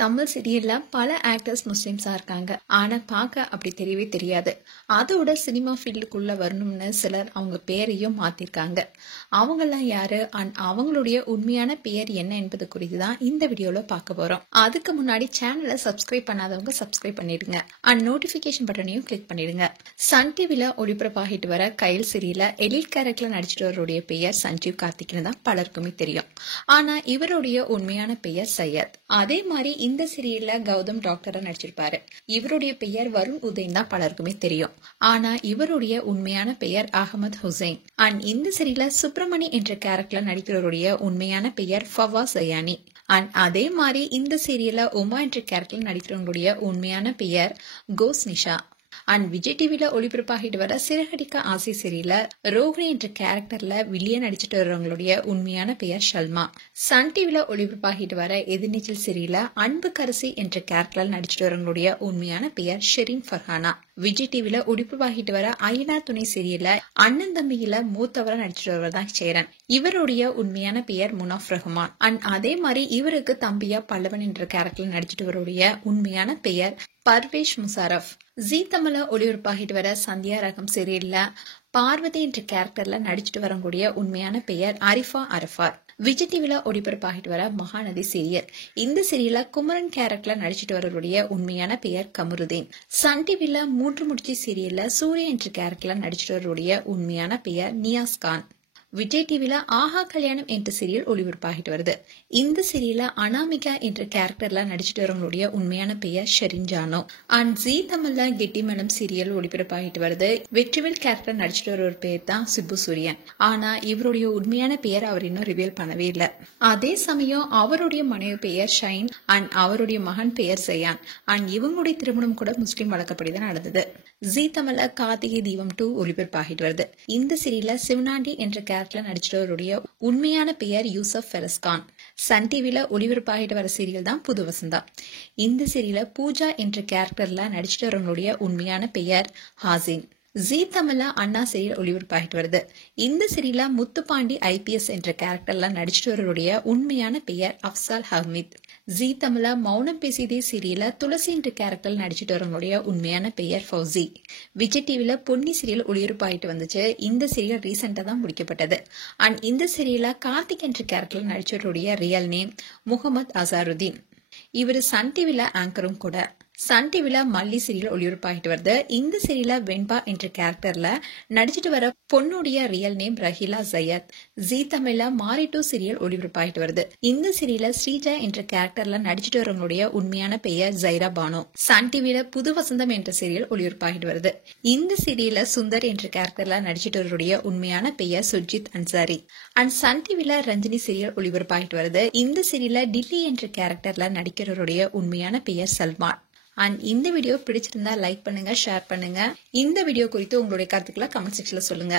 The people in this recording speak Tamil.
தமிழ் சீரியல்ல பல ஆக்டர்ஸ் முஸ்லிம்ஸா இருக்காங்க. ஆனா பார்க்க அப்படி தெரியவே தெரியாது. அதோட சினிமா ஃபீல்டுக்குள்ள வரணும்னு சிலர் அவங்க பேரையும் மாத்திருக்காங்க. அவங்கெல்லாம் யாரு அண்ட் அவங்களுடைய உண்மையான பெயர் என்ன என்பது குறித்து தான் இந்த வீடியோல பார்க்க போறோம். அதுக்கு முன்னாடி சேனலை சப்ஸ்கிரைப் பண்ணாதவங்க சப்ஸ்கிரைப் பண்ணிடுங்க அண்ட் நோட்டிபிகேஷன் பட்டனையும் கிளிக் பண்ணிடுங்க. சன் டிவில ஒளிபரப்பாகிட்டு வர கைல் சீரியல்ல எலிட் கேரக்டர்ல நடிச்சிட்டு வரருடைய பெயர் சஞ்சீவ் கார்த்திக்னு தான் பலருக்குமே தெரியும். ஆனா இவருடைய உண்மையான பெயர் சையத். அதே மாதிரி இந்த சீரியல்ல கௌதம் டாக்டரா நடிச்சிருப்பாரு. இவருடைய பெயர் வருண் உதயன் தான் பலருக்குமே தெரியும். ஆனா இவருடைய உண்மையான பெயர் அகமது ஹுசைன். அண்ட் இந்த சீரியல்ல சுப்பிரமணி என்ற கேரக்டர்ல நடிக்கிறவருடைய உண்மையான பெயர் ஃபவாஸ் ஜயானி. அண்ட் அதே மாதிரி இந்த சீரியல்ல உமா என்ற கேரக்டர்ல நடிக்கிறவங்களுடைய உண்மையான பெயர் கோஸ் நிஷா. அண்ட் விஜய் டிவில ஒளிபரப்பாகிட்டு வர சிறகடிக்க ஆசை சீரியல்ல ரோஹிணி என்ற கேரக்டர்ல வில்லியா நடிச்சிட்டு வரவங்களுடைய உண்மையான பெயர் ஷல்மா. சன் டிவில ஒளிபரப்பாகிட்டு வர எதிர்நீச்சல் சீரியல்ல அன்புக்கரசி என்ற கேரக்டர்ல நடிச்சிட்டு வரவங்களுடைய உண்மையான பெயர் ஷெரீன் ஃபர்ஹானா. விஜய் டிவில ஒளிபரப்பாகிட்டு வர ஐயனார் துணை சீரியல்ல அண்ணன் தம்பியில மூத்தவரா நடிச்சிட்டு வருவர் தான் சேரன். இவருடைய உண்மையான பெயர் முனாஃப் ரஹ்மான். அண்ட் அதே மாதிரி இவருக்கு தம்பியா பல்லவன் என்ற கேரக்டர்ல நடிச்சிட்டு வரக்கூடிய உண்மையான பெயர் பர்வேஷ் முஷாரப். ஜீ தமிழ ஒளிபரப்பாகிட்டு வர சந்தியா ரகம் சீரியல்ல பார்வதி என்ற கேரக்டர்ல நடிச்சிட்டு வரக்கூடிய உண்மையான பெயர் அரிஃபா அரஃபார். விஜய் டிவில ஒளிபரப்பாகிட்டு வர மகாநதி சீரியல். இந்த சீரியல்ல குமரன் கேரக்டர்ல நடிச்சிட்டு வரக்கூடிய உண்மையான பெயர் கமருதீன். சன் டிவில மூன்று முடிச்சு சீரியல்ல சூர்யா என்ற கேரக்டர்ல நடிச்சிட்டு வரக்கூடிய உண்மையான பெயர் நியாஸ் கான். விஜய் டிவில ஆஹா கல்யாணம் என்ற சீரியல் ஒளிபரப்பாகிட்டு வருது. இந்த சீரியல்ல அனாமிகா என்ற கேரக்டர்ல நடிச்சிட்டு வரவங்களுடைய உண்மையான பெயர் ஷெரின் ஜானோ. அண்ட் ஜீ தமிழ்ல கெட்டி மேடம் சீரியல் ஒளிபரப்பாகிட்டு வருது. வெற்றிவேல் கேரக்டர் நடிச்சிட்டு வர ஒரு பெயர் தான் சிப்பு சூரியன். ஆனா இவருடைய உண்மையான பெயர் அவர் இன்னும் ரிவீல் பண்ணவே இல்லை. அதே சமயம் அவருடைய மனைவி பெயர் ஷைன் அண்ட் அவருடைய மகன் பெயர் ஜயான். அண்ட் இவங்களுடைய திருமணம் கூட முஸ்லிம் வழக்கப்படிதான் நடந்தது. ஜீ தமிழ்ல கார்த்திகை தீபம் 2 ஒளிபரப்பாகிட்டு வருது. இந்த சீரியல்ல சிவனாண்டி என்ற கேரக்டர்ல நடிச்சிட்டவருடைய உண்மையான பெயர் யூசப் ஃபெரஸ்கான். சன் டிவில ஒளிபரப்பாகிட்டு வர சீரியல் தான் புது வசந்தா. இந்த சீரியல்ல பூஜா என்ற கேரக்டர்ல நடிச்சிட்டு வரவங்களுடைய உண்மையான பெயர் ஹாசின். ஜீ தமிழ்ல அண்ணா சீரியல் ஒளிபரப்பாகிட்டு வருது. இந்த சீரியல்ல முத்துப்பாண்டி IPS என்ற கேரக்டர்ல நடிச்சிட்டு வரவருடைய உண்மையான பெயர் அப்சால் ஹமீத். ஜீ தமிழ்ல மௌனம் பேசியதே சீரியல்ல துளசி என்ற கேரக்டர்ல நடிச்சிட்டு வரவங்களுடைய உண்மையான பெயர் ஃபௌசி. விஜய் டிவில பொன்னி சீரியல் ஒளிபரப்பாகிட்டு வந்துச்சு. இந்த சீரியல் ரீசெண்டா தான் முடிக்கப்பட்டது. அண்ட் இந்த சீரியல்ல கார்த்திக் என்ற கேரக்டர்ல நடிச்சவருடைய ரியல் நேம் முகமது அசாருதீன். இவர் சன் டிவில ஆங்கரும் கூட. சன் டிவில மல்லி சீரியல் ஒளிபரப்பாகிட்டு வருது. இந்த சீரியல்ல வெண்பா என்ற கேரக்டர்ல நடிச்சிட்டு வர பொண்ணுடைய ரியல் நேம் ரஹீலா ஜயத். ஜீ தமிழ்ல மாரி 2 சீரியல் ஒளிபரப்பாகிட்டு வருது. இந்த சீரியல்ல ஸ்ரீஜா என்ற கேரக்டர்ல நடிச்சிட்டு வரவங்களுடைய உண்மையான பெயர் ஜைரா பானு. சன் டிவில புது வசந்தம் என்ற சீரியல் ஒளிபரப்பாகிட்டு வருது. இந்த சீரியல்ல சுந்தர் என்ற கேரக்டர்ல நடிச்சிட்டு வரக்கூடிய உண்மையான பெயர் சுர்ஜித் அன்சாரி. அண்ட் சன் டிவில ரஞ்சினி சீரியல் ஒளிபரப்பாகிட்டு வருது. இந்த சீரியல்ல டில்லி என்ற கேரக்டர்ல நடிக்கிறவருடைய உண்மையான பெயர் சல்மான். அண்ட் இந்த வீடியோ பிடிச்சிருந்தா லைக் பண்ணுங்க, ஷேர் பண்ணுங்க. இந்த வீடியோ குறித்து உங்களுடைய கருத்துக்களை கமெண்ட் செக்ஷன்ல சொல்லுங்க.